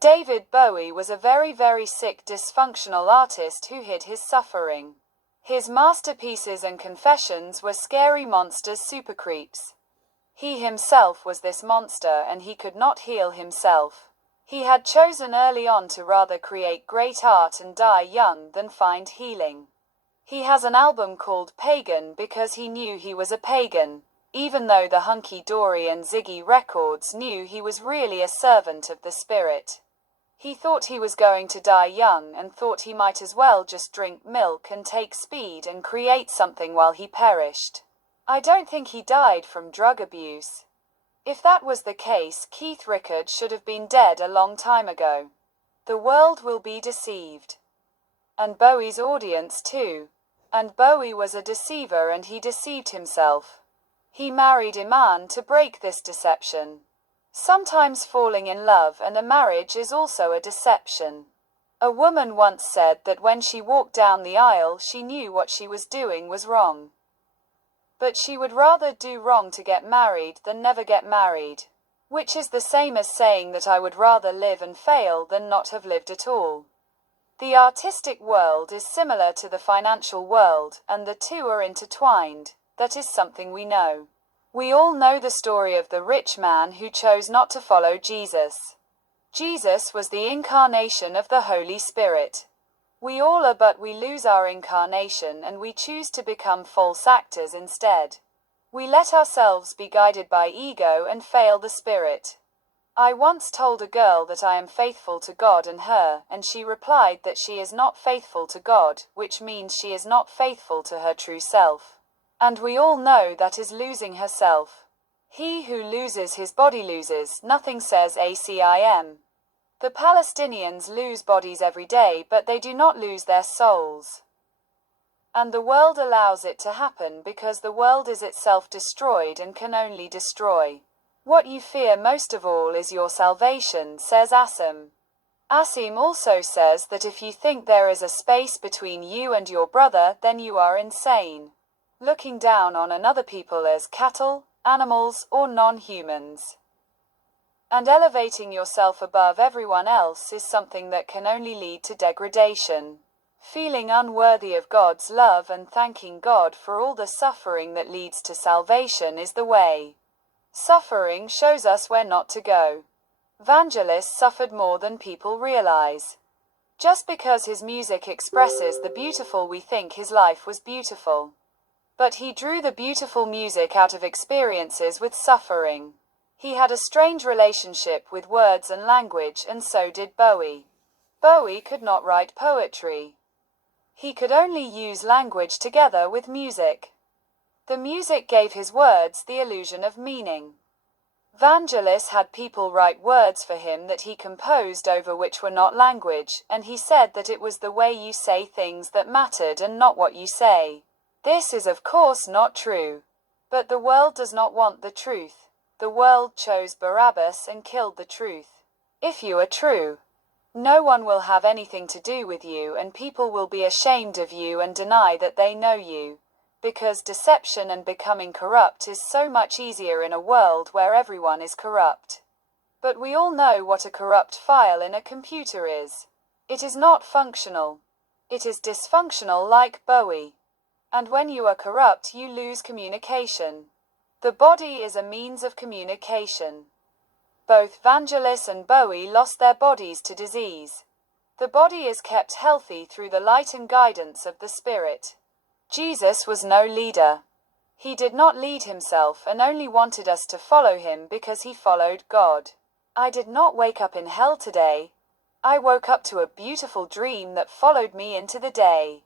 David Bowie was a very, very sick, dysfunctional artist who hid his suffering. His masterpieces and confessions were scary monsters, super creeps. He himself was this monster, and he could not heal himself. He had chosen early on to rather create great art and die young than find healing. He has an album called Pagan because he knew he was a pagan, even though the hunky-dory and Ziggy Records knew he was really a servant of the spirit. He thought he was going to die young and thought he might as well just drink milk and take speed and create something while he perished. I don't think he died from drug abuse. If that was the case, Keith Richards should have been dead a long time ago. The world will be deceived. And Bowie's audience too. And Bowie was a deceiver and he deceived himself. He married Iman to break this deception. Sometimes falling in love and a marriage is also a deception. A woman once said that when she walked down the aisle she knew what she was doing was wrong. But she would rather do wrong to get married than never get married. Which is the same as saying that I would rather live and fail than not have lived at all. The artistic world is similar to the financial world, and the two are intertwined. That is something we know. We all know the story of the rich man who chose not to follow Jesus. Jesus was the incarnation of the Holy Spirit. We all are, but we lose our incarnation and we choose to become false actors instead. We let ourselves be guided by ego and fail the spirit. I once told a girl that I am faithful to God and her, and she replied that she is not faithful to God, which means she is not faithful to her true self. And we all know that is losing herself. He who loses his body loses nothing, says ACIM. The Palestinians lose bodies every day, but they do not lose their souls. And the world allows it to happen because the world is itself destroyed and can only destroy. What you fear most of all is your salvation, says Asim. Asim also says that if you think there is a space between you and your brother, then you are insane. Looking down on another people as cattle, animals, or non-humans. And elevating yourself above everyone else is something that can only lead to degradation. Feeling unworthy of God's love and thanking God for all the suffering that leads to salvation is the way. Suffering shows us where not to go. Vangelis suffered more than people realize. Just because his music expresses the beautiful, we think his life was beautiful. But he drew the beautiful music out of experiences with suffering. He had a strange relationship with words and language, and so did Bowie. Bowie could not write poetry. He could only use language together with music. The music gave his words the illusion of meaning. Vangelis had people write words for him that he composed over which were not language, and he said that it was the way you say things that mattered and not what you say. This is of course not true. But the world does not want the truth. The world chose Barabbas and killed the truth. If you are true, no one will have anything to do with you, and people will be ashamed of you and deny that they know you. Because deception and becoming corrupt is so much easier in a world where everyone is corrupt. But we all know what a corrupt file in a computer is. It is not functional. It is dysfunctional, like Bowie. And when you are corrupt, you lose communication. The body is a means of communication. Both Vangelis and Bowie lost their bodies to disease. The body is kept healthy through the light and guidance of the Spirit. Jesus was no leader. He did not lead himself and only wanted us to follow him because he followed God. I did not wake up in hell today. I woke up to a beautiful dream that followed me into the day.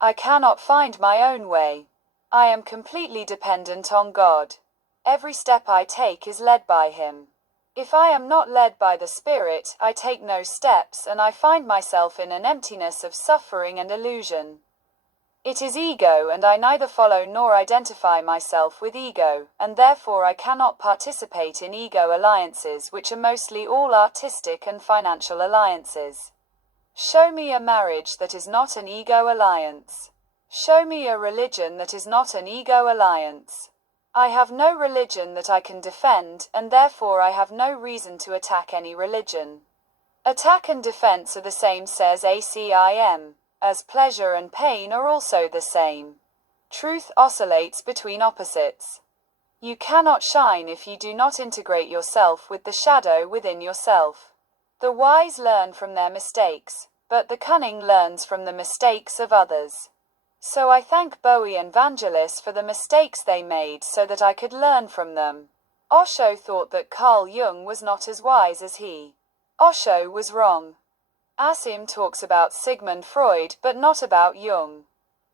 I cannot find my own way. I am completely dependent on God. Every step I take is led by him. If I am not led by the Spirit, I take no steps and I find myself in an emptiness of suffering and illusion. It is ego, and I neither follow nor identify myself with ego, and therefore I cannot participate in ego alliances, which are mostly all artistic and financial alliances. Show me a marriage that is not an ego alliance. Show me a religion that is not an ego alliance. I have no religion that I can defend, and therefore I have no reason to attack any religion. Attack and defense are the same, says ACIM, as pleasure and pain are also the same. Truth oscillates between opposites. You cannot shine if you do not integrate yourself with the shadow within yourself. The wise learn from their mistakes, but the cunning learns from the mistakes of others. So I thank Bowie and Vangelis for the mistakes they made so that I could learn from them. Osho thought that Carl Jung was not as wise as he. Osho was wrong. Asim talks about Sigmund Freud but not about Jung.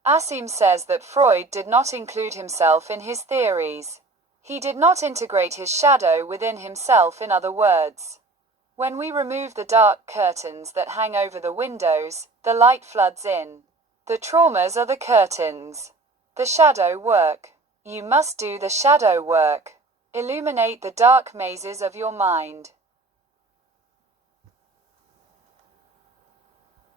Asim says that Freud did not include himself in his theories. He did not integrate his shadow within himself, in other words. When we remove the dark curtains that hang over the windows, the light floods in. The traumas are the curtains. The shadow work. You must do the shadow work. Illuminate the dark mazes of your mind.